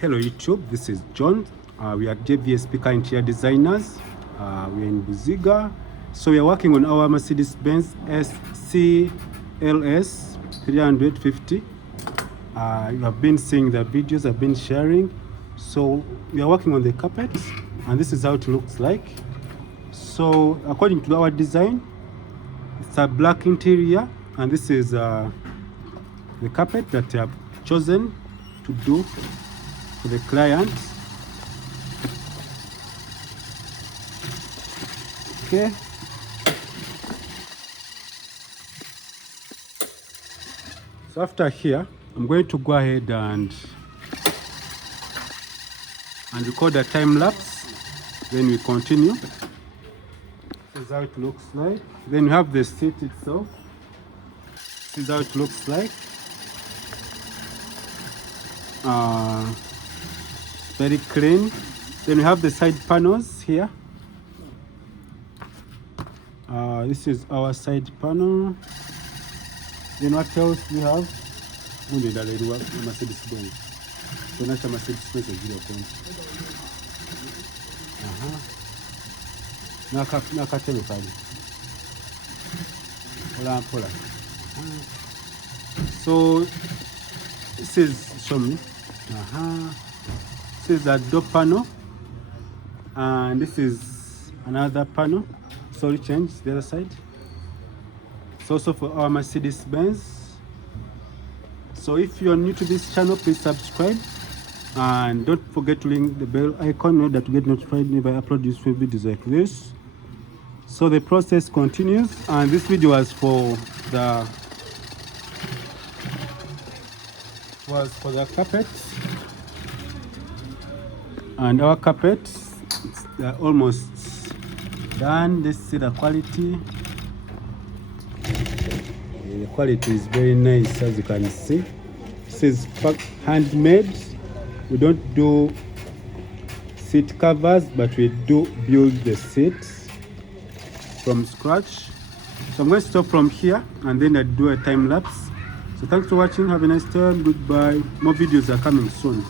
Hello YouTube, this is John. We are atJvsp car interior designers. We're in Buziga. So we are working on our Mercedes Benz CLS 350. You have been seeing the videos I've been sharing. So we are working on the carpet, and this is how it looks like. So according to our design, it's a black interior, and this is the carpet that I have chosen to do for the client. Okay. So after here, I'm going to go ahead and record a time lapse. Then we continue. This is how it looks like. Then you have the seat itself. This is how it looks like. Very clean. Then we have the side panels here. This is our side panel. Then what else we have? Mercedes Benz. So that's a Mercedes Benz video. So this is, show me. This is a door panel, and this is another panel. Sorry, change the other side. It's also for our Mercedes Benz. So if you are new to this channel, please subscribe and don't forget to ring the bell icon in order to get notified whenever I upload useful videos like this. So the process continues, and this video was for the carpets, and our carpets are almost done. Let's see the quality. The quality is very nice, as you can see. This is handmade. We don't do seat covers, but we do build the seats from scratch. So I'm going to stop from here, and then I do a time lapse. So thanks for watching. Have a nice time. Goodbye. More videos are coming soon.